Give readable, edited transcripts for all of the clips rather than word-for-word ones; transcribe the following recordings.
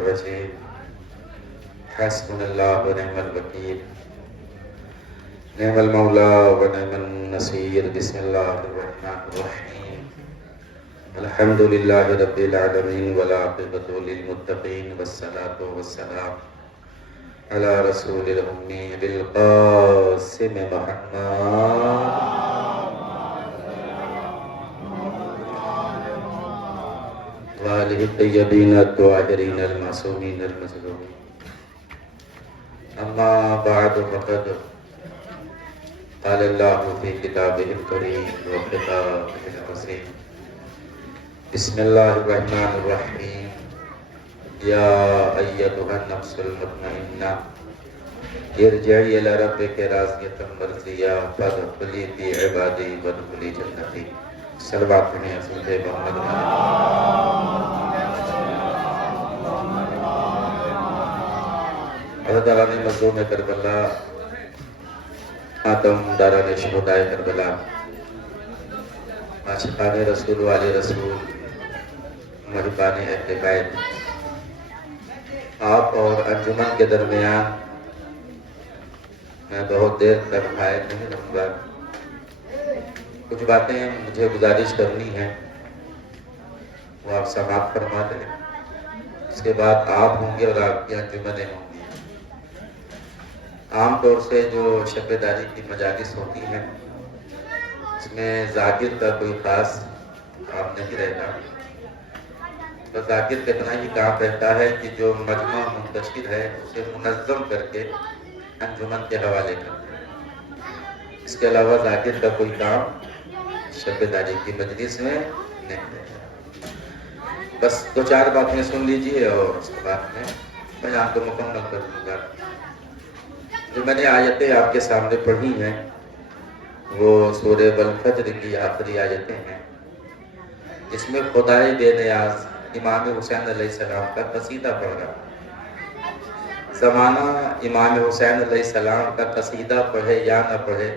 الرجيم حسبنا الله ونعم الوكيل نعم المولى ونعم النصير بسم الله الرحمن الرحيم الحمد لله رب العالمين والعاقبة للمتقين والصلاة والسلام على رسول الأمي بالقاسم محمد وآله الطيبين الطاهرين المعصومين المظلومين أما بعد فقد قال الله في كتابه الكريم وخطابه القصير بسم الله الرحمن الرحيم يا أيتها النفس المطمئنة ارجعي إلى ربك راضية مرضية فادخلي في عبادي وادخلي جنتي صلوات میں حضرت محمد حضرت عالم مظلوم کربلا ماتم داران شہدائے کربلا عاشقان رسول والے رسول محبان اہل بیت آپ اور انجمن کے درمیان میں بہت دیر تک قائم نہیں رہوں گا. کچھ باتیں مجھے گزارش کرنی ہے وہ آپ سماعت فرما دیں. اس کے بعد آپ ہوں گے اور آپ کی انجمنیں ہوں گی. عام طور سے جو شب داری کی مجالس ہوتی ہیں اس میں ذاکر کا کوئی خاص کام نہیں رہتا. تو ذاکر کا اتنا ہی کام رہتا ہے کہ جو مجمع منتشر ہے اسے منظم کر کے انجمن کے حوالے کرتے ہیں. اس کے علاوہ ذاکر کا کوئی کام شب داری کی مجلس میں نہیں رہتا. بس دو چار باتیں سن لیجیے اور اس کے بعد میں بیان کو مکمل کر دوں گا. جو میں نے آیتیں آپ کے سامنے پڑھی ہیں وہ سورہ والفجر کی آخری آیتیں ہیں جس میں خدائے بے نیاز امام حسین علیہ السلام کا قصیدہ پڑھ رہا. زمانہ امام حسین علیہ السلام کا قصیدہ پڑھے یا نہ پڑھے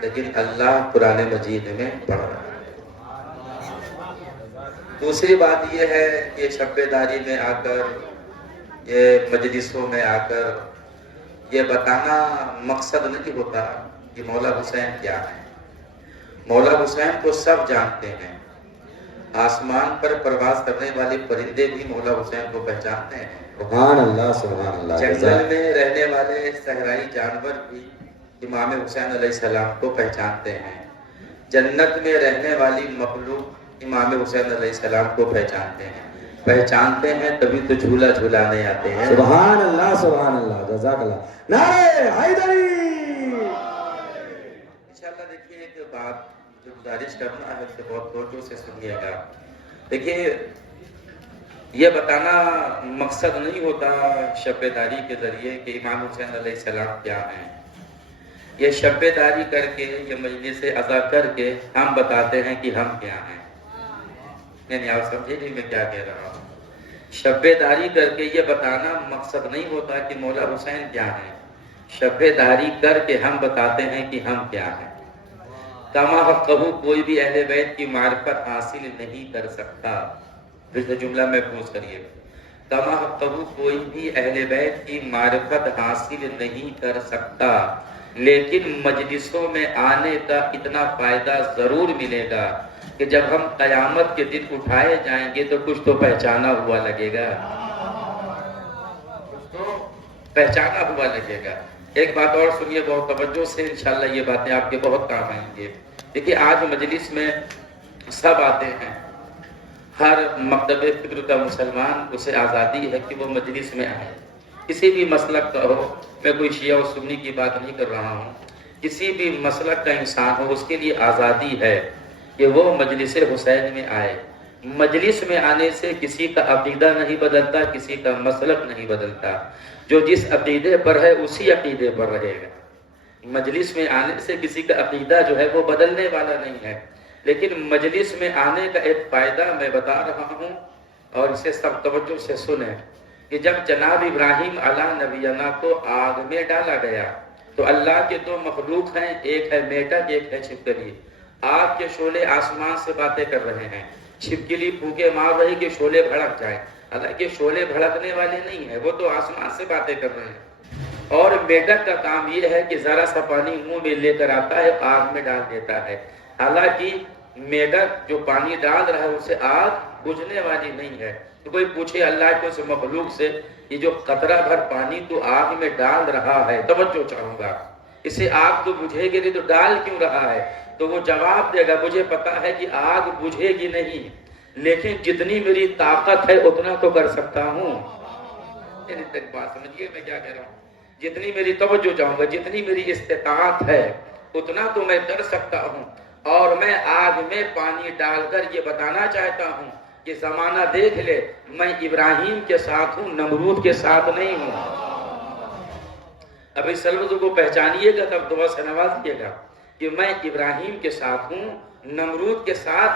لیکن اللہ قرآن مجید میں پڑھ رہا ہے. دوسری بات یہ ہے کہ شب داری میں آ کر یہ مجلسوں میں آ کر یہ بتانا مقصد نہیں ہوتا کہ مولا حسین کیا ہے. مولا حسین کو سب جانتے ہیں. آسمان پر پرواز کرنے والے پرندے بھی مولا حسین کو پہچانتے ہیں. سبحان اللہ سبحان اللہ. جنگل میں رہنے والے صحرائی جانور بھی امام حسین علیہ السلام کو پہچانتے ہیں. جنت میں رہنے والی مخلوق امام حسین علیہ السلام کو پہچانتے ہیں. پہچانتے ہیں تبھی تو جھولا جھولانے آتے ہیں. سبحان اللہ سبحان اللہ. جزاک اللہ. نعرہ حیدری. انشاءاللہ دیکھیے ایک بات جو گزارش کرنا ہے اسے بہت توجہ سے سنیے گا. دیکھیے یہ بتانا مقصد نہیں ہوتا شب داری کے ذریعے کہ امام حسین علیہ السلام کیا ہیں. یہ شب داری کر کے یہ مجلس عزا کر کے ہم بتاتے ہیں کہ ہم کیا ہیں. یعنی آپ سمجھے نہیں میں کیا کہہ رہا ہوں. شب داری کر کے یہ بتانا مقصد نہیں ہوتا کہ مولا حسین کیا ہیں. شب داری کر کے ہم بتاتے ہیں کہ ہم کیا ہیں. کما حقہ کوئی بھی اہل بیت کی معرفت حاصل نہیں کر سکتا. پھر سے جملہ محفوظ کریے. کما حقہ کوئی بھی اہل بیت کی معرفت حاصل نہیں کر سکتا لیکن مجلسوں میں آنے کا اتنا فائدہ ضرور ملے گا کہ جب ہم قیامت کے دن اٹھائے جائیں گے تو کچھ تو پہچانا ہوا لگے گا. کچھ تو پہچانا ہوا لگے گا. ایک بات اور سنیے بہت توجہ سے. انشاءاللہ یہ باتیں آپ کے بہت کام آئیں گے. دیکھیے آج مجلس میں سب آتے ہیں. ہر مکتب فکر کا مسلمان اسے آزادی ہے کہ وہ مجلس میں آئے. کسی بھی مسلک کا ہو. میں کوئی شیعہ و سنی کی بات نہیں کر رہا ہوں. کسی بھی مسلک کا انسان ہو اس کے لیے آزادی ہے کہ وہ مجلس حسین میں آئے. مجلس میں آنے سے کسی کا عقیدہ نہیں بدلتا, کسی کا مسلک نہیں بدلتا. جو جس عقیدے پر ہے اسی عقیدے پر رہے گا. مجلس میں آنے سے کسی کا عقیدہ جو ہے وہ بدلنے والا نہیں ہے. لیکن مجلس میں آنے کا ایک فائدہ میں بتا رہا ہوں اور اسے سب توجہ سے سنیں کہ جب جناب ابراہیم علیہ نبینا کو آگ میں ڈالا گیا تو اللہ کے دو مخلوق ہیں, ایک ہے میٹک ایک ہے چھپکلی. آگ کے شعلے آسمان سے باتیں کر رہے ہیں. چھپکلی پھونکے مار رہی کہ شعلے بھڑک جائیں. حالانکہ شعلے بھڑکنے والے نہیں ہیں، وہ تو آسمان سے باتیں کر رہے ہیں۔ اور میڈک کا کام یہ ہے کہ ذرا سا پانی منہ میں لے کر آتا ہے، آگ میں ڈال دیتا ہے۔ حالانکہ میڈک جو پانی ڈال رہا ہے اسے آگ بجھنے والی نہیں ہے۔ تو کوئی پوچھے اللہ کے اس مخلوق سے، یہ جو قطرہ بھر پانی تو آگ میں ڈال رہا ہے، توجہ چاہوں گا، اسے آگ تو بجھے گی نہیں تو ڈال کیوں رہا ہے؟ تو وہ جواب دے گا مجھے پتا ہے کہ آگ بجھے گی نہیں، لیکن جتنی میری طاقت ہے اتنا تو کر سکتا ہوں۔ بات سمجھیے میں کیا کہہ رہا ہوں؟ جتنی میری توجہ چاہوں گا، جتنی میری استطاعت ہے اتنا تو میں کر سکتا ہوں۔ اور میں آگ میں پانی ڈال کر یہ بتانا چاہتا ہوں کہ زمانہ دیکھ لے، میں ابراہیم کے ساتھ ہوں، نمرود کے ساتھ نہیں ہوں۔ اب اس لفظ کو پہچانیے گا تب دعا سے نوازیے گا کہ میں ابراہیم کے ساتھ ہوں، نمرود کے ساتھ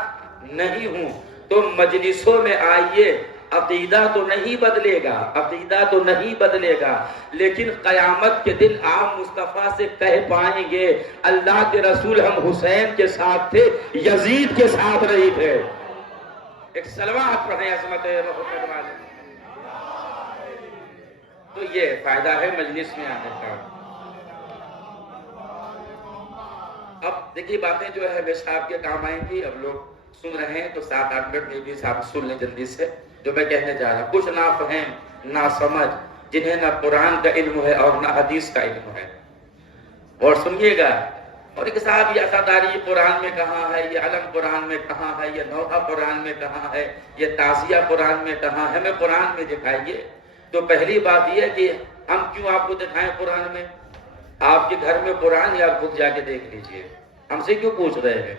نہیں ہوں۔ تو مجلسوں میں آئیے، عقیدہ تو نہیں بدلے گا، عقیدہ تو نہیں بدلے گا، لیکن قیامت کے دن آپ مصطفیٰ سے کہہ پائیں گے اللہ کے رسول ہم حسین کے ساتھ تھے، یزید کے ساتھ نہیں تھے۔ ایک صلوات پڑھیں عظمت محمد والے۔ تو یہ فائدہ ہے مجلس میں آنے کا۔ اب دیکھیے باتیں جو ہے ویسے آپ کے کام آئیں گی، اب لوگ سن رہے ہیں تو 7-8 منٹ میں بھی صاحب سن لیں جلدی سے جو میں کہنے جا رہا ہوں۔ کچھ نہ فہم نہ سمجھ جنہیں نہ قرآن کا علم ہے اور نہ حدیث کا علم ہے، اور سنیے گا۔ اور ایک صاحب یہ عزاداری قرآن میں کہاں ہے، یہ علم قرآن میں کہاں ہے، یہ نوحہ قرآن میں کہاں ہے، یہ تعزیہ قرآن میں کہاں ہے، ہمیں قرآن میں دکھائیے۔ تو پہلی بات یہ ہے کہ ہم کیوں آپ کو دکھائیں قرآن میں؟ آپ کے گھر میں قرآن یا خود جا کے دیکھ لیجئے، ہم سے کیوں پوچھ رہے ہیں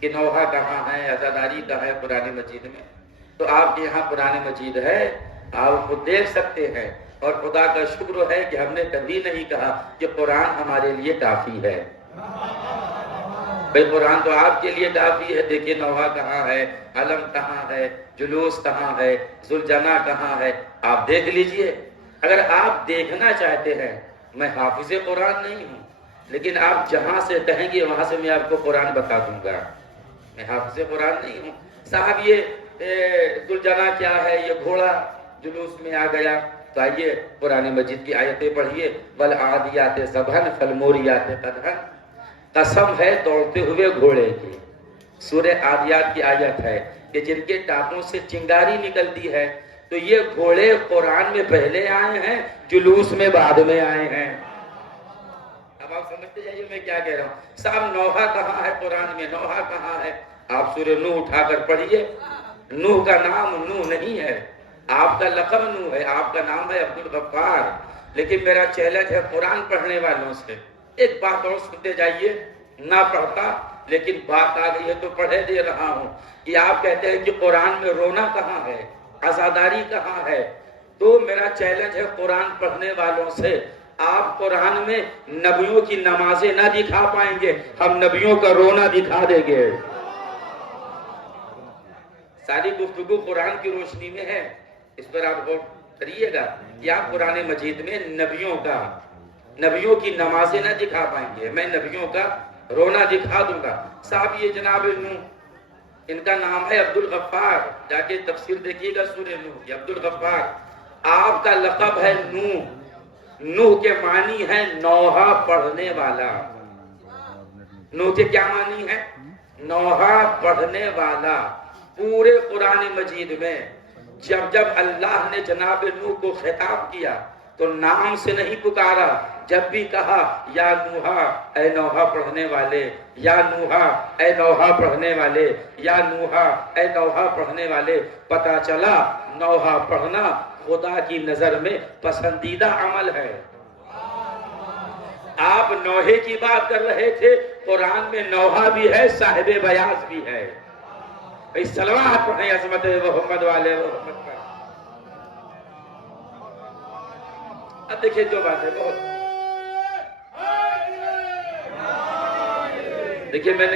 کہ نوحہ کہاں ہے، عزاداری کہاں ہے قرآن مجید میں؟ تو آپ کے یہاں قرآن مجید ہے، آپ خود دیکھ سکتے ہیں۔ اور خدا کا شکر ہے کہ ہم نے کبھی نہیں کہا کہ قرآن ہمارے لیے کافی ہے۔ بھئی قرآن تو آپ کے لیے کافی ہے۔ دیکھیے نوحہ کہاں ہے، علم کہاں ہے، جلوس کہاں ہے، ذوالجناح کہاں ہے، آپ دیکھ لیجئے۔ اگر آپ دیکھنا چاہتے ہیں، میں حافظ قرآن نہیں ہوں، لیکن آپ جہاں سے کہیں گے وہاں سے میں آپ کو قرآن بتا دوں گا۔ میں حافظ قرآن نہیں ہوں۔ صاحب یہ ذوالجناح کیا ہے، یہ گھوڑا جلوس میں آ گیا، تو آئیے قرآن مجید کی آیتیں پڑھیے۔ والعادیات ضبحا فالموریات قدحا، قسم ہے دوڑتے ہوئے گھوڑے کی۔ سورہ عادیات کی آیت ہے کہ جن کے ٹانگوں سے چنگاری نکلتی ہے، تو یہ گھوڑے قرآن میں پہلے آئے ہیں، جلوس میں بعد میں آئے ہیں۔ اب آپ سمجھتے جائیے میں کیا کہہ رہا ہوں۔ صاحب نوحہ کہاں ہے قرآن میں، نوحہ کہاں ہے؟ آپ سورہ نوح اٹھا کر پڑھیے۔ نوح کا نام نوح نہیں ہے، آپ کا لقب نوح ہے، آپ کا نام ہے عبدالغفار۔ لیکن میرا چیلنج ہے قرآن پڑھنے والوں سے، ایک بات اور سنتے جائیے، نہ پڑھتا لیکن بات آ گئی ہے تو پڑھے دے رہا ہوں کہ آپ کہتے ہیں کہ قرآن میں رونا کہاں ہے، عزاداری کہاں ہے۔ تو میرا چیلنج ہے قرآن پڑھنے والوں سے، آپ قرآن میں نبیوں کی نمازیں نہ دکھا پائیں گے، ہم نبیوں کا رونا دکھا دیں گے۔ ساری گفتگو قرآن کی روشنی میں ہے، اس پر آپ غور کریے گا کہ آپ قرآن مجید میں نبیوں کی نمازیں نہ دکھا پائیں گے، میں نبیوں کا رونا دکھا دوں گا۔ صاحب یہ جناب نوح، ان کا نام ہے عبدالغفار، جا کے تفسیر دیکھیے گا سورہ نوح، یہ عبدالغفار، آپ کا لقب ہے نوح۔ نوح کے معنی ہے نوحہ پڑھنے والا۔ نوح کے کیا معنی ہے؟ نوحہ پڑھنے والا۔ پورے قرآن مجید میں جب اللہ نے جناب نوح کو خطاب کیا تو نام سے نہیں پکارا، جب بھی کہا یا نوحہ اے نوحہ پڑھنے والے، یا نوحہ اے نوحہ پڑھنے والے، یا نوحہ اے نوحہ پڑھنے والے، پتہ چلا نوحہ پڑھنا خدا کی نظر میں پسندیدہ عمل ہے۔ آپ نوحے کی بات کر رہے تھے، قرآن میں نوحہ بھی ہے، صاحب بیاض بھی ہے۔ بھئی صلوات پڑھیں عظمت محمد والے محمد پر۔ اب دیکھیں جو بات ہے بہت، دیکھیں میں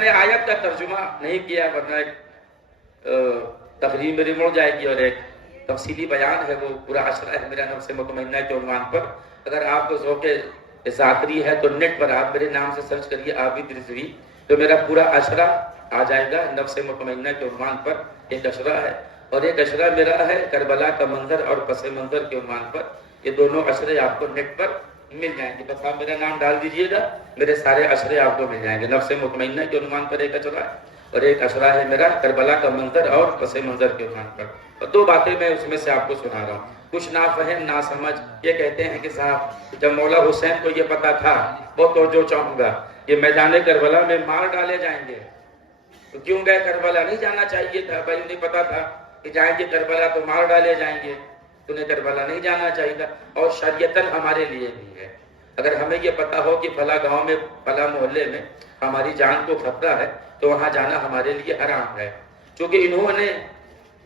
نے آیت کا ترجمہ نہیں کیا، ورنہ ایک تقریر میری مڑ جائے گی، اور ایک تفصیلی بیان ہے، وہ پورا عشرہ ہے میرا نفس مطمئنہ کے عنوان پر۔ اگر آپ کو ذوق ذاکری ہے تو نیٹ پر آپ میرے نام سے سرچ کریے عابد رضوی، تو میرا پورا اشرا آ جائے گا نفس مطمئنہ کے عنوان پر. ایک اشرا ہے اور ایک اشرا میرا ہے کربلا کا منظر اور پس منظر کے عنوان پر. یہ دونوں اشرے آپ کو نیٹ پر مل جائیں گے. بس آپ میرا نام ڈال دیجئے گا, میرے سارے اشرے آپ کو مل جائیں گے. نفس مطمئنہ کے عنوان پر ایک اشرا ہے اور ایک اشرا ہے میرا کربلا کا منظر اور پس منظر کے عنوان پر. اور دو باتیں میں اس میں سے آپ کو سنا رہا ہوں. کچھ نافہم نا سمجھ یہ کہتے ہیں کہ صاحب جب مولا حسین کو یہ پتا تھا, بہت توجہ چاہوں گا, یہ میدان کربلا میں مار ڈالے جائیں گے تو کیوں گئے کربلا؟ نہیں جانا چاہیے تھا بھائی. انہیں پتا تھا کہ جائیں گے کربلا تو مار ڈالے جائیں گے, تو انہیں کربلا نہیں جانا چاہیے تھا. اور شریعتاً ہمارے لیے بھی ہے, اگر ہمیں یہ پتا ہو کہ فلاں گاؤں میں فلاں محلے میں ہماری جان کو خطرہ ہے تو وہاں جانا ہمارے لیے حرام ہے. چونکہ انہوں نے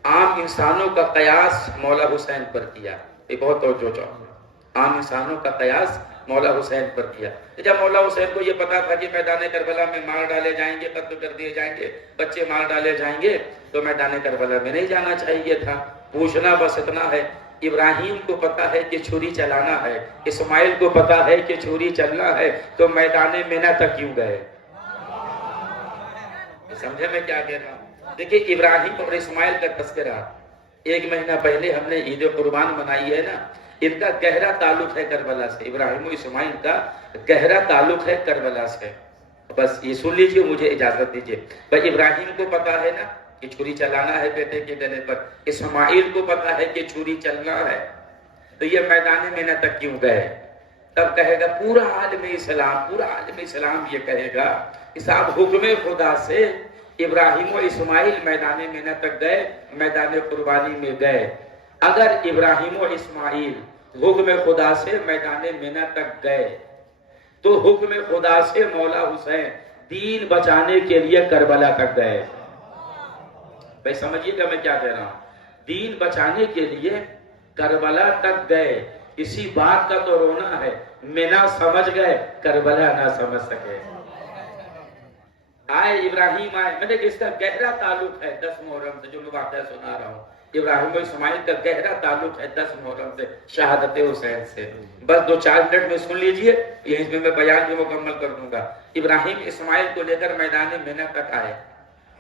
عام انسانوں کا قیاس مولا حسین پر کیا. یہ بہت توجہ چاہوں گا, عام انسانوں کا قیاس مولا حسین پر کیا. جب مولا حسین کو یہ پتا تھا کہ میدان کربلا میں مار ڈالے جائیں گے, قتل کر دیے جائیں گے, بچے مار ڈالے جائیں گے, تو میدان کربلا میں نہیں جانا چاہیے تھا. پوچھنا بس اتنا ہے, ابراہیم کو پتا ہے کہ چھری چلانا ہے, اسماعیل کو پتا ہے کہ چھری چلنا ہے, تو میدان مینا تک کیوں گئے؟ سمجھے میں کیا کہہ رہا ہوں؟ دیکھیں ابراہیم اور اسماعیل کا تذکرہ 1 مہینہ پہلے ہم نے عید قربان منائی ہے نا, ان کا گہرا تعلق ہے کربلا سے. ابراہیم و اسماعیل کا گہرا تعلق ہے کربلا سے. بس یہ سن لیجئے, مجھے اجازت دیجئے. بھائی ابراہیم کو پتا ہے نا کہ چھری چلانا ہے بیٹے کے گلے پر, اسماعیل کو پتا ہے کہ چھری چلنا ہے, تو یہ میدان مینا تک کیوں گئے؟ تب کہے گا پورا عالم اسلام یہ کہے گا کہ صاحب حکم خدا سے ابراہیم و اسماعیل میدان مینا تک گئے, میدان قربانی میں گئے. اگر ابراہیم و اسماعیل حکم خدا سے میدان مینا تک گئے تو حکم خدا سے مولا حسین دین بچانے کے لیے کربلا تک گئے. بھائی سمجھیے گا میں کیا کہہ رہا ہوں, دین بچانے کے لیے کربلا تک گئے. اسی بات کا تو رونا ہے, مینا سمجھ گئے کربلا نہ سمجھ سکے. آئے ابراہیم آئے, میں نے اس کا گہرا تعلق ہے 10 محرم سے, جو میں واقعہ سنا رہا ہوں. ابراہیم و اسماعیل کا گہرا تعلق ہے 10 محرم سے, شہادت حسین سے. بس 2-4 منٹ میں سن لیجئے, یہیں میں بیان بھی مکمل کر دوں گا. ابراہیم اسماعیل کو لے کر میدان مینا تک آئے,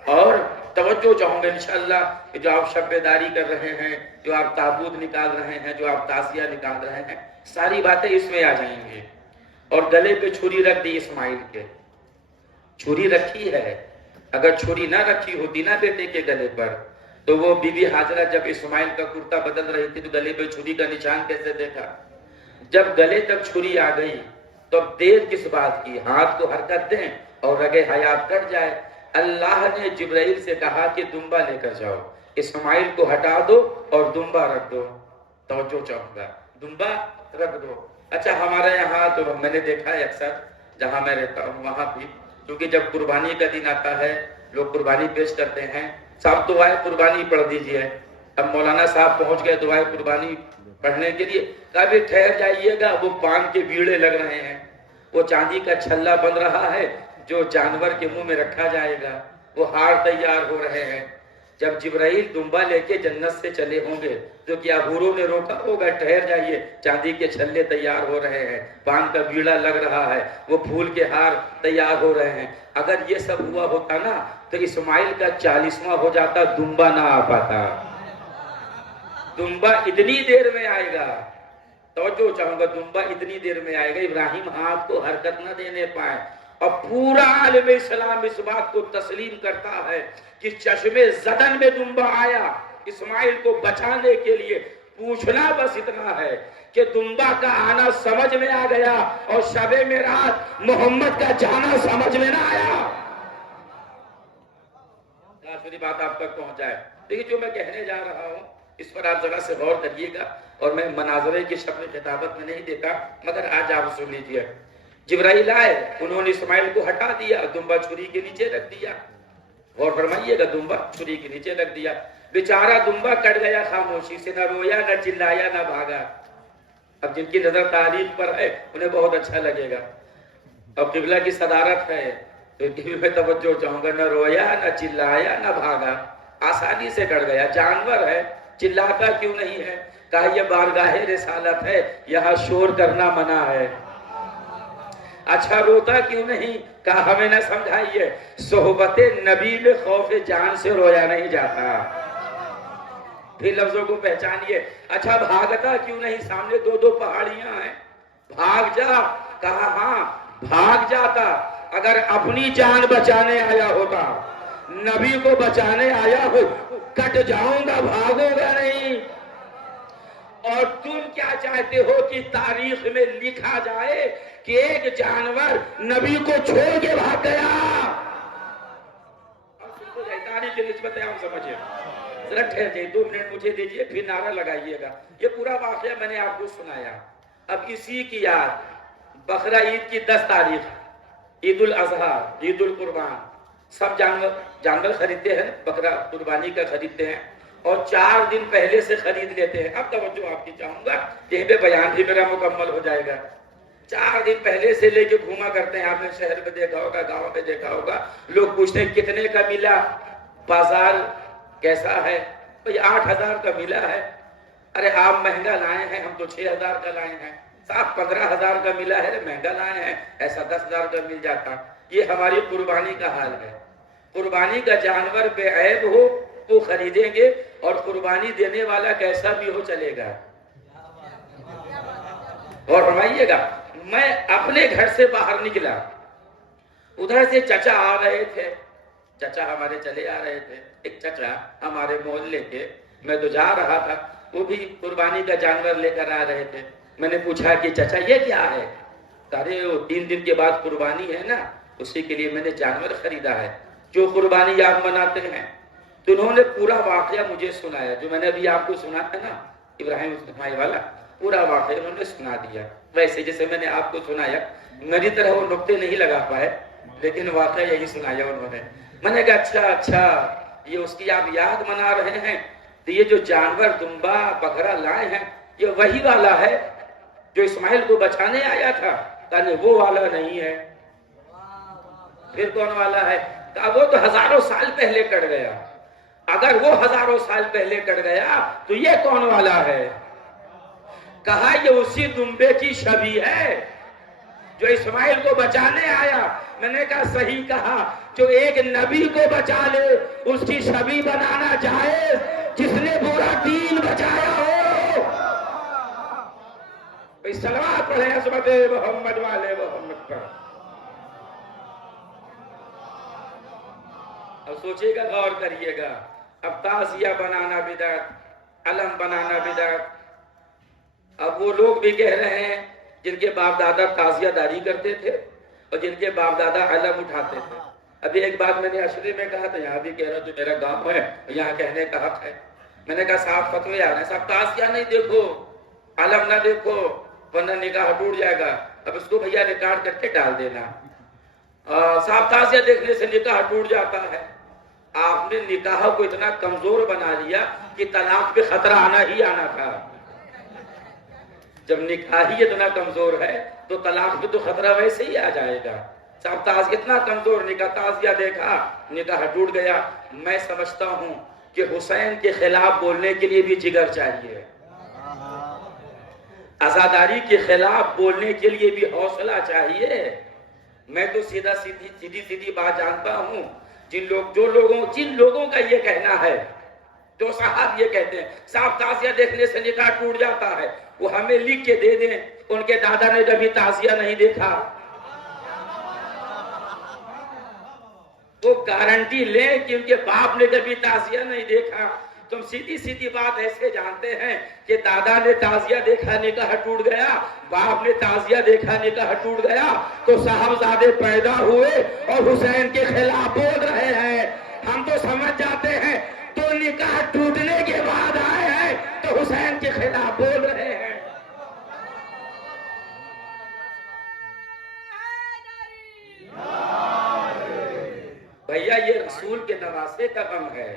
اور توجہ چاہوں گا انشاءاللہ کہ جو آپ شب بیداری کر رہے ہیں, جو آپ تابوت نکال رہے ہیں, جو آپ تعزیہ نکال رہے ہیں, ساری باتیں اس میں آ جائیں گی. اور گلے پہ چھری رکھ دی اسماعیل کے, چھری رکھی ہے. اگر چھری نہ رکھی ہوتی نا بیٹے کے گلے پر, تو وہ بی بی حاجرہ جب اسماعیل کا کرتا بدل رہی تھی تو گلے پہ چھری کا نشان کیسے دیکھا؟ جب گلے تک چھری آ گئی تو اب دیر کس بات کی, ہاتھ کو حرکت دیں اور رگے حیات کٹ جائے. اللہ نے جبرائیل سے کہا کہ دمبا لے کر جاؤ, اسماعیل کو ہٹا دو اور دمبا رکھ دو. توجہ چاہوں گا, دمبا رکھ دو. اچھا ہمارے یہاں تو میں نے دیکھا ہے اکثر جہاں میں رہتا ہوں وہاں بھی, کیونکہ جب قربانی کا دن آتا ہے لوگ قربانی پیش کرتے ہیں, صاحب دعائے قربانی پڑھ دیجئے. اب مولانا صاحب پہنچ گئے دعائے قربانی پڑھنے کے لیے, کبھی ٹھہر جائیے گا, وہ پان کے بیڑے لگ رہے ہیں, وہ چاندی کا چھلا بن رہا ہے جو جانور کے منہ میں رکھا جائے گا, وہ ہار تیار ہو رہے ہیں. جب جبرائیل دمبا لے کے جنت سے چلے ہوں گے تو کیا حوروں نے روکا ہوگا ٹھہر جائیے, چاندی کے چھلے تیار ہو رہے ہیں, پان کا بیڑا لگ رہا ہے, وہ پھول کے ہار تیار ہو رہے ہیں. اگر یہ سب ہوا ہوتا نا تو اسماعیل کا 40واں ہو جاتا, دمبا نہ آ پاتا. دمبا اتنی دیر میں آئے گا, توجہ چاہوں گا, دمبا اتنی دیر میں آئے گا, ابراہیم ہاتھ کو حرکت نہ دینے پائے. اور پورا عالم اسلام اس بات کو تسلیم کرتا ہے کہ چشمے زدن میں دمبا آیا اسماعیل کو بچانے کے لیے. پوچھنا بس اتنا ہے کہ دمبا کا آنا سمجھ میں آ گیا اور شب معراج محمد کا جانا سمجھ میں نہ آیا. آخری بات آپ تک پہنچ جائے. دیکھیے جو میں کہنے جا رہا ہوں اس پر آپ ذرا سے غور کریے گا, اور میں مناظرے کی شکل خطابت میں نہیں دیتا, مگر آج آپ سن لیجیے. جبرائیل آئے, انہوں نے اسماعیل کو ہٹا دیا, دمبا چھری کے نیچے رکھ دیا. غور فرمائیے گا, دمبا چھری کے نیچے رکھ دیا. بیچارہ دمبا کٹ گیا, خاموشی سے نہ رویا نہ چلایا نہ بھاگا. اب جن کی نظر تاریخ پر ہے انہیں بہت اچھا لگے گا. اب قبلہ کی صدارت ہے تو قبلہ میں توجہ چاہوں گا, نہ رویا نہ چلایا نہ بھاگا, آسانی سے کٹ گیا. جانور ہے, چلاتا کیوں نہیں ہے؟ کہا یہ بارگاہ رسالت ہے, یہاں شور کرنا منع ہے. اچھا روتا کیوں نہیں؟ کہا ہمیں نہ سمجھائیے، صحبت نبی میں خوف جان سے رویا نہیں جاتا۔ پھر لفظوں کو پہچانیے۔ اچھا بھاگتا کیوں نہیں؟ سامنے دو دو پہاڑیاں ہیں، بھاگ جا۔ کہا ہاں بھاگ جاتا، اگر اپنی جان بچانے آیا ہوتا، نبی کو بچانے آیا ہو، کٹ جاؤں گا، بھاگو گا نہیں۔ اور تم کیا چاہتے ہو کہ تاریخ میں لکھا جائے کہ ایک جانور نبی کو چھوڑ کے بھاگ گیا؟ تاریخ کی نسبت ہے، آپ سمجھے۔ ذرا ٹھہر جائیے، 2 منٹ مجھے دیجیے، پھر نعرہ لگائیے گا۔ یہ پورا واقعہ میں نے آپ کو سنایا۔ اب اسی کی یاد بقرہ عید کی 10 تاریخ، عید الاضحیٰ، عید القربان، سب جانور خریدتے ہیں، بقرہ قربانی کا خریدتے ہیں، اور 4 دن پہلے سے خرید لیتے ہیں۔ اب توجہ آپ کی چاہوں گا، یہیں پہ بیان بھی میرا مکمل ہو جائے گا۔ 4 دن پہلے سے لے کے گھوما کرتے ہیں، آپ نے شہر میں دیکھا ہوگا، گاؤں میں دیکھا ہوگا، لوگ پوچھتے ہیں کتنے کا ملا، بازار کیسا ہے؟ بھئی 8,000 کا ملا ہے۔ ارے آپ مہنگا لائے ہیں، ہم تو 6,000 کا لائے ہیں۔ صاحب 15,000 کا ملا ہے، مہنگا لائے ہیں، ایسا 10,000 کا مل جاتا۔ یہ ہماری قربانی کا حال ہے۔ قربانی کا جانور بے عیب ہو تو خریدیں گے، اور قربانی دینے والا کیسا بھی ہو چلے گا۔ اور فرمائیے گا، میں اپنے گھر سے باہر نکلا، ادھر سے چچا آ رہے تھے، چچا ہمارے چلے آ رہے تھے، ایک چچا ہمارے محلے کے، میں تو جا رہا تھا، وہ بھی قربانی کا جانور لے کر آ رہے تھے۔ میں نے پوچھا کہ چچا یہ کیا ہے؟ ارے وہ 3 دن کے بعد قربانی ہے نا، اسی کے لیے میں نے جانور خریدا ہے، جو قربانی آپ مناتے ہیں۔ تو انہوں نے پورا واقعہ مجھے سنایا، جو میں نے ابھی آپ کو سنا تھا نا، ابراہیم اسماعیل والا، پورا واقعہ انہوں نے سنا دیا۔ ویسے جیسے میں نے آپ کو سنایا، میری طرح وہ نقطے نہیں لگا پائے، لیکن واقعہ یہی سنایا انہوں نے۔ میں نے کہا اچھا یہ اس کی آپ یاد منا رہے ہیں، تو یہ جو جانور دمبا بکرا لائے ہیں، یہ وہی والا ہے جو اسماعیل کو بچانے آیا تھا؟ کہا وہ والا نہیں ہے۔ پھر کون والا ہے؟ کہا وہ تو ہزاروں سال پہلے کٹ گیا۔ اگر وہ ہزاروں سال پہلے کٹ گیا تو یہ کون والا ہے؟ کہا یہ اسی دمبے کی شبیہ ہے جو اسماعیل کو بچانے آیا۔ میں نے کہا صحیح کہا، جو ایک نبی کو بچا لے اس کی شبیہ بنانا چاہے، جس نے پورا دین بچایا ہو۔ صلوات پڑھیں عظمت محمد والے محمد پر۔ اب سوچئے گا، غور کریے گا، اب تعزیہ بنانا بدعت، علم بنانا بدعت۔ اب وہ لوگ بھی کہہ رہے ہیں جن کے باپ دادا تعزیہ داری کرتے تھے اور جن کے باپ دادا علم اٹھاتے تھے۔ ابھی ایک بات میں نے عشرے میں کہا تھا، یہاں بھی کہہ رہا ہوں، جو میرا گاؤں ہے یہاں کہنے کا حق ہے۔ میں نے کہا صاحب فتوے آ رہے ہیں، صاحب تعزیہ نہیں دیکھو، علم نہ دیکھو، ورنہ نکاح ٹوٹ جائے گا۔ اب اس کو بھیا ریکارڈ کر کے ڈال دینا۔ صاحب تعزیہ دیکھنے سے نکاح ٹوٹ جاتا ہے۔ آپ نے نکاح کو اتنا کمزور بنا لیا کہ طلاق پہ خطرہ آنا ہی آنا تھا۔ جب نکاح ہی اتنا کمزور ہے تو طلاق پہ تو خطرہ ویسے ہی آ جائے گا۔ صاحب تعزیہ اتنا کمزور، نکاح تعزیہ دیکھا، نکاح ٹوٹ گیا۔ میں سمجھتا ہوں کہ حسین کے خلاف بولنے کے لیے بھی جگر چاہیے، عزاداری کے خلاف بولنے کے لیے بھی حوصلہ چاہیے۔ میں تو سیدھی بات جانتا ہوں، جن لوگوں کا یہ کہنا ہے، جو صاحب یہ کہتے ہیں صاحب تعزیہ دیکھنے سے نکاح ٹوٹ جاتا ہے، وہ ہمیں لکھ کے دے دیں ان کے دادا نے کبھی تعزیہ نہیں دیکھا، وہ گارنٹی لیں کہ ان کے باپ نے کبھی تعزیہ نہیں دیکھا۔ تم سیدھی بات ایسے جانتے ہیں کہ دادا نے تعزیہ دیکھا نکاح ٹوٹ گیا، باپ نے تعزیہ دیکھا نکاح ٹوٹ گیا، تو صاحبزادے پیدا ہوئے اور حسین کے خلاف بول رہے ہیں۔ ہم تو سمجھ جاتے ہیں تو نکاح ٹوٹنے کے بعد آئے ہیں تو حسین کے خلاف بول رہے ہیں۔ بھیا یہ رسول کے نواسے کا غم ہے۔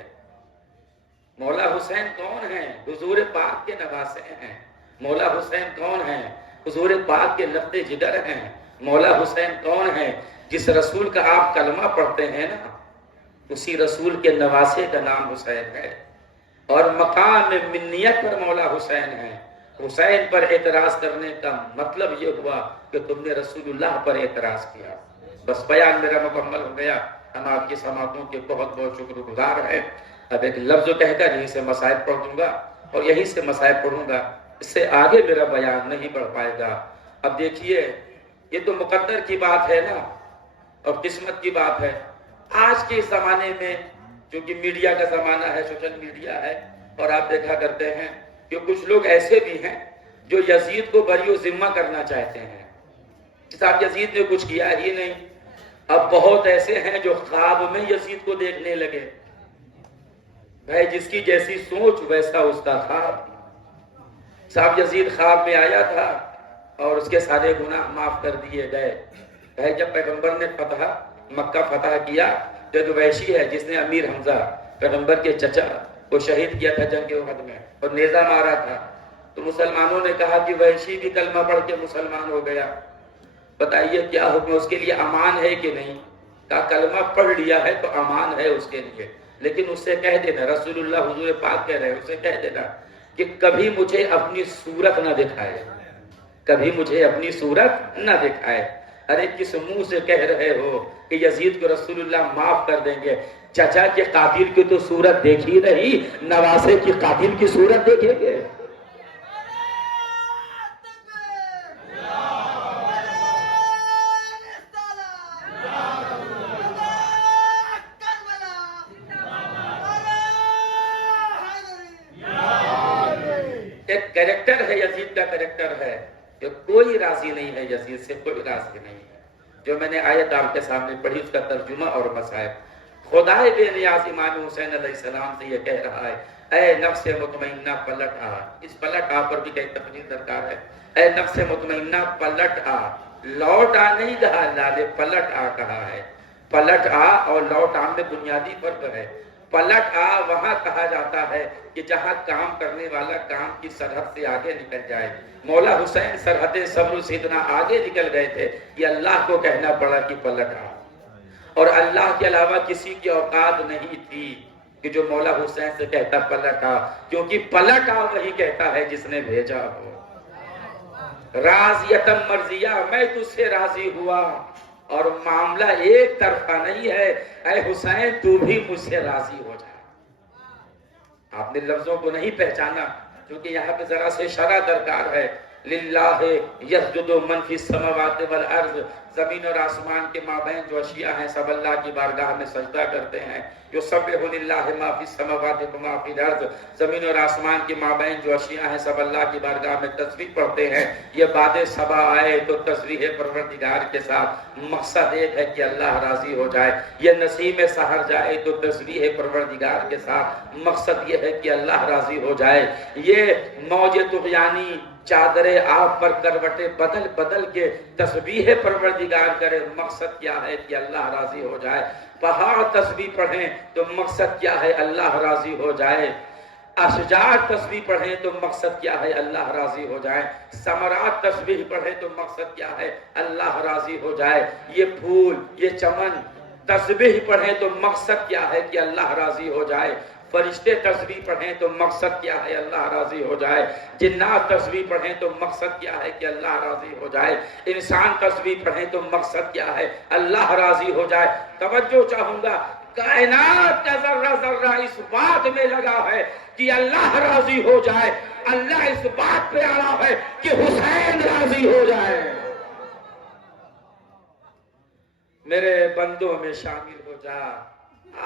مولا حسین کون ہیں؟ حضور پاک کے نواسے ہیں۔ مولا حسین کون ہیں؟ حضور پاک کے لفظ جگر ہیں۔ مولا حسین کون ہیں؟ جس رسول کا آپ کلمہ پڑھتے ہیں نا، اسی رسول کے نواسے کا نام حسین ہے، اور مقام منیت پر مولا حسین ہیں، حسین پر اعتراض کرنے کا مطلب یہ ہوا کہ تم نے رسول اللہ پر اعتراض کیا۔ بس بیان میرا مکمل ہو گیا۔ ہم آپ کی سماعتوں کے بہت بہت شکر گزار ہیں۔ اب ایک لفظ کہہ کر یہیں سے مسائل پڑھ دوں گا اور یہیں سے مسائل پڑھوں گا، اس سے آگے میرا بیان نہیں بڑھ پائے گا۔ اب دیکھیے، یہ تو مقدر کی بات ہے نا، اور قسمت کی بات ہے۔ آج کے زمانے میں جو کہ میڈیا کا زمانہ ہے، سوشل میڈیا ہے، اور آپ دیکھا کرتے ہیں کہ کچھ لوگ ایسے بھی ہیں جو یزید کو بری و ذمہ کرنا چاہتے ہیں، صاحب یزید نے کچھ کیا ہی نہیں۔ اب بہت ایسے ہیں جو خواب میں یزید کو دیکھنے لگے، بھائی جس کی جیسی سوچ ویسا اس کا خواب۔ صاحب یزید خواب میں آیا تھا اور اس کے سارے گناہ معاف کر دیے گئے۔ بھائی جب پیغمبر نے مکہ فتح کیا تو ایک وحشی ہے جس نے امیر حمزہ پیغمبر کے چچا کو شہید کیا تھا جنگ احد میں اور نیزہ مارا تھا، تو مسلمانوں نے کہا کہ وحشی بھی کلمہ پڑھ کے مسلمان ہو گیا، بتائیے کیا حکم ہے، اس کے لیے امان ہے کہ نہیں؟ کہا کلمہ پڑھ لیا ہے تو امان ہے اس کے لیے، لیکن اس سے کہہ دینا، رسول اللہ حضور پاک کہہ رہے ہیں، اسے کہہ دینا کہ کبھی مجھے اپنی صورت نہ دکھائے، کبھی مجھے اپنی صورت نہ دکھائے۔ ارے کس منہ سے کہہ رہے ہو کہ یزید کو رسول اللہ معاف کر دیں گے؟ چچا کے قاتل کی تو صورت دیکھی نہیں، نواسے کی قاتل کی صورت دیکھیں گے؟ ایک کریکٹر ہے یزید کا، کریکٹر ہے کہ کوئی راضی نہیں ہے یزید سے، کوئی راضی نہیں ہے۔ جو میں نے آیت آپ کے سامنے پڑھی اس کا ترجمہ اور مسائل، خدائے بے نیاز امام حسین علیہ السلام سے یہ کہہ رہا ہے، اے نفس مطمئنہ پلٹ آ۔ اس پلٹ آ پر بھی کئی تفصیل درکار ہے۔ اے نفس مطمئنہ پلٹ آ، لوٹ آ نہیں کہا اللہ نے، پلٹ آ کہا ہے۔ پلٹ آ اور لوٹ آ میں بنیادی فرق ہے۔ پلٹ آ وہاں کہا جاتا ہے کہ جہاں کام کرنے والا کام کی سرحد سے آگے نکل جائے۔ مولا حسین سرحد صبر سے اتنا آگے نکل گئے تھے کہ اللہ کو کہنا پڑا کہ پلٹ آ، اور اللہ کے علاوہ کسی کی اوقات نہیں تھی کہ جو مولا حسین سے کہتا پلٹ آ، کیونکہ پلٹ آ وہی کہتا ہے جس نے بھیجا ہو۔ راضیتم مرضیہ، میں تجھ سے راضی ہوا، اور معاملہ ایک طرفہ نہیں ہے، اے حسین تو بھی مجھ سے راضی ہو جائے۔ آپ نے لفظوں کو نہیں پہچانا کیونکہ یہاں پہ ذرا سے شرح درکار ہے۔ للہ یسجد من فی السماوات والارض، زمین اور آسمان کے مابین جو اشیاء ہیں سب اللہ کی بارگاہ میں سجدہ کرتے ہیں۔ یسبح للہ ما فی السماوات وما فی الارض، زمین اور آسمان کے مابین جو اشیاء ہیں سب اللہ کی بارگاہ میں تسبیح پڑھتے ہیں۔ یہ باد صبا آئے تو تسبیح پروردگار کے ساتھ مقصد ایک ہے کہ اللہ راضی ہو جائے۔ یہ نسیم سحر جائے تو تسبیح پروردگار کے ساتھ مقصد یہ ہے کہ اللہ راضی ہو جائے۔ یہ موج طغیانی چادر آپ پر کروٹیں بدل بدل کے تسبیح پروردگار کرے، مقصد کیا ہے کہ اللہ راضی ہو جائے۔ پہاڑ تسبیح پڑھیں تو مقصد کیا ہے؟ اللہ راضی ہو جائے۔ اشجار تسبیح پڑھیں تو مقصد کیا ہے؟ اللہ راضی ہو جائے۔ ثمرات تسبیح پڑھیں تو مقصد کیا ہے؟ اللہ راضی ہو جائے۔ یہ پھول، یہ چمن تسبیح پڑھیں تو مقصد کیا ہے کہ اللہ راضی ہو جائے۔ فرشتے تسبیح پڑھیں تو مقصد کیا ہے؟ اللہ راضی ہو جائے۔ جنات تسبیح پڑھیں تو مقصد کیا ہے کہ اللہ راضی ہو جائے۔ انسان تسبیح پڑھیں تو مقصد کیا ہے؟ اللہ راضی ہو جائے۔ توجہ چاہوں گا، کائنات کا ذرہ ذرہ اس بات میں لگا ہے کہ اللہ راضی ہو جائے، اللہ اس بات پہ آ رہا ہے کہ حسین راضی ہو جائے۔ میرے بندوں میں شامل ہو جا۔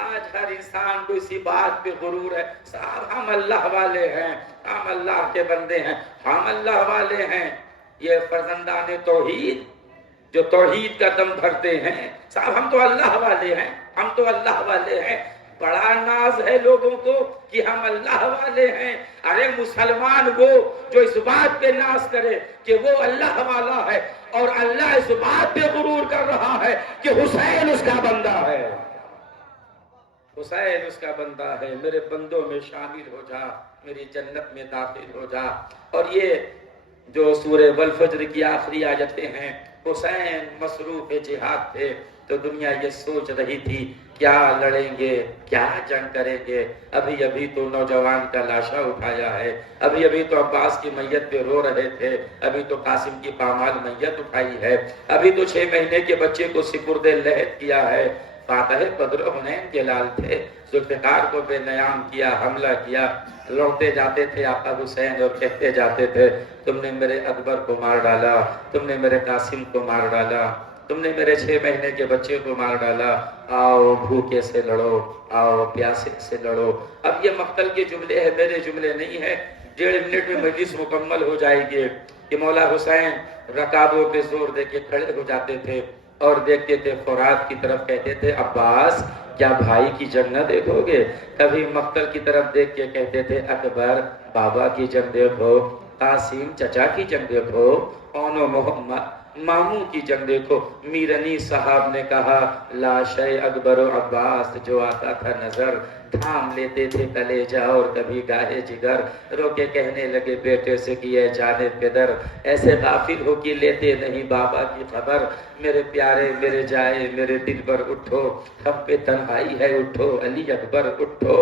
آج ہر انسان کو اسی بات پہ غرور ہے، صاحب ہم اللہ والے ہیں، ہم اللہ کے بندے ہیں، ہم اللہ والے ہیں۔ یہ فرزندان توحید جو توحید کا دم بھرتے ہیں، صاحب ہم تو اللہ والے ہیں، ہم تو اللہ والے ہیں۔ بڑا ناز ہے لوگوں کو کہ ہم اللہ والے ہیں۔ ارے مسلمان وہ جو اس بات پہ ناز کرے کہ وہ اللہ والا ہے، اور اللہ اس بات پہ غرور کر رہا ہے کہ حسین اس کا بندہ ہے، حسین اس کا بندہ ہے۔ میرے بندوں میں شامل ہو جا، میری جنت میں داخل ہو جا۔ اور یہ جو سورہ والفجر کی آخری آیتیں ہیں، حسین مصروف جہاد تھے تو دنیا یہ سوچ رہی تھی کیا لڑیں گے، کیا جنگ کریں گے، ابھی ابھی تو نوجوان کا لاشا اٹھایا ہے، ابھی ابھی تو عباس کی میت پہ رو رہے تھے، ابھی تو قاسم کی پامال میت اٹھائی ہے، ابھی تو 6 مہینے کے بچے کو سپرد لحد کیا ہے۔ فاتح بدر و حنین کے لال تھے، ذوالفقار کو بے نیام کیا، حملہ کیا، لوٹتے جاتے تھے آقا حسین اور کہتے جاتے تھے تم نے میرے اکبر کو مار ڈالا، تم نے میرے قاسم کو مار ڈالا، تم نے میرے 6 مہینے کے بچے کو مار ڈالا، آؤ بھوکے سے لڑو، آؤ پیاسے سے لڑو۔ اب یہ مقتل کے جملے ہیں، میرے جملے نہیں ہیں۔ 1.5 منٹ میں مجلس مکمل ہو جائے گی کہ مولا حسین رکابوں پہ زور دے کے کھڑے ہو جاتے تھے اور دیکھتے تھے فرات کی طرف، کہتے تھے عباس کیا بھائی کی جنگ نہ دیکھو گے؟ کبھی مقتل کی طرف دیکھ کے کہتے تھے اکبر بابا کی جنگ دیکھو، قاسم چچا کی جنگ دیکھو، اونو محمد ماموں کی جنگ دیکھو۔ میرنی صاحب نے کہا لاشے اکبر و عباس جو آتا تھا نظر تھام لیتے تھے کلیجہ اور کبھی گاہے جگر، رو کے کہنے لگے بیٹے سے کیے جانے پدر، ایسے غافل ہو کہ لیتے نہیں بابا کی خبر، میرے پیارے میرے جائے میرے دل پر اٹھو، ہم پہ تنہائی ہے اٹھو، علی اکبر اٹھو۔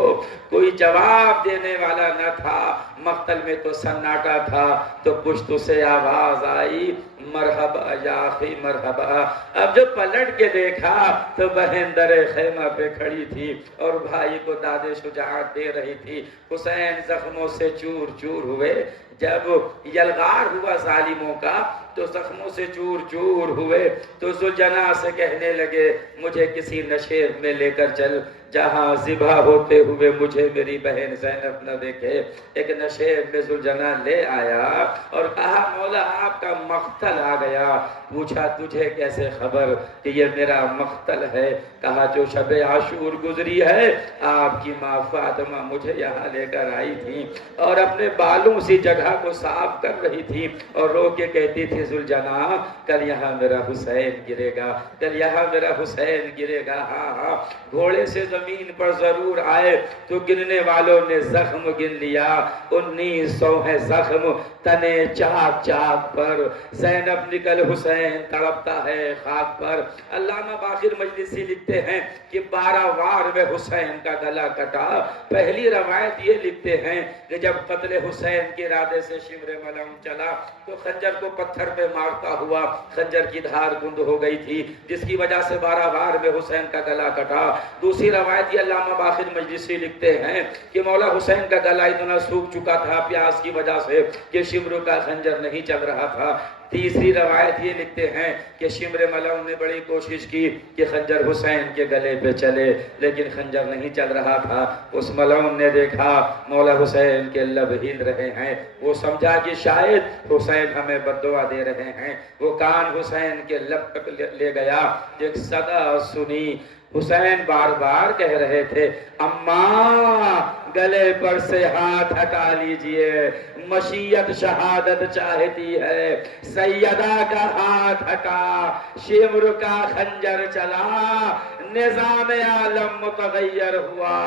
کوئی جواب دینے والا نہ تھا، مقتل میں تو سناٹا تھا، تو پشت سے آواز آئی مرحبا یا اخی مرحبا۔ اب جب پلٹ کے دیکھا تو بہن در خیمہ پہ کھڑی تھی اور بھائی کو داد شجاعت دے رہی تھی۔ حسین زخموں سے چور چور ہوئے، جب یلغار ہوا ظالموں کا تو زخموں سے چور چور ہوئے، تو ذوالجناح سے کہنے لگے مجھے کسی نشیب میں لے کر چل جہاں ذبح ہوتے ہوئے مجھے میری بہن زینب نہ دیکھے۔ ایک نشیب میں ذوالجناح لے آیا اور کہا مولا آپ کا مقتل آ گیا۔ پوچھا تجھے کیسے خبر کہ یہ میرا مقتل ہے؟ کہا جو شب عاشور گزری ہے آپ کی ماں فاطمہ مجھے یہاں لے کر آئی تھی اور اپنے بالوں سے جگہ کو صاف کر رہی تھی اور رو کے کہتی تھی ذوالجناح کل یہاں میرا حسین گرے گا، کل یہاں میرا حسین گرے گا۔ ہاں ہاں گھوڑے سے زمین پر ضرور آئے تو گننے والوں نے زخم گن لیا، 1900 ہے زخم تنے چاک چاک پر، زینب نکل حسین تڑپتا ہے خاک پر۔ علامہ باقر مجلسی لکھتے ہیں کہ 12 وار میں حسین کا گلا کٹا۔ پہلی روایت یہ لکھتے ہیں کہ جب قتل حسین کے ارادے سے شمر ملعون چلا تو خنجر کو پتھر پہ مارتا ہوا خنجر کی دھار گند ہو گئی تھی، جس کی وجہ سے 12 وار میں حسین کا گلا کٹا۔ دوسری روایت یہ علامہ باقر مجلسی لکھتے ہیں کہ مولا حسین کا گلا اتنا سوکھ چکا تھا پیاس کی وجہ سے کہ شمر کا خنجر نہیں چل رہا تھا۔ تیسری روایت یہ لکھتے ہیں کہ شمر ملعون نے بڑی کوشش کی کہ خنجر حسین کے گلے پہ چلے لیکن خنجر نہیں چل رہا تھا۔ اس ملعون نے دیکھا مولا حسین کے لب ہل رہے ہیں، وہ سمجھا کہ شاید حسین ہمیں بددعا دے رہے ہیں، وہ کان حسین کے لب تک لے گیا، ایک صدا سنی، حسین بار بار کہہ رہے تھے اماں گلے پر سے ہاتھ ہٹا لیجئے، مشیت شہادت چاہتی ہے، سیدہ کا ہاتھ ہٹا، شمر کا خنجر چلا، نظام عالم متغیر ہوا،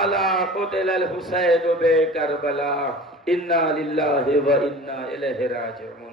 الا قتل الحسین بے کربلا، انا للہ و انا الیہ راجعون۔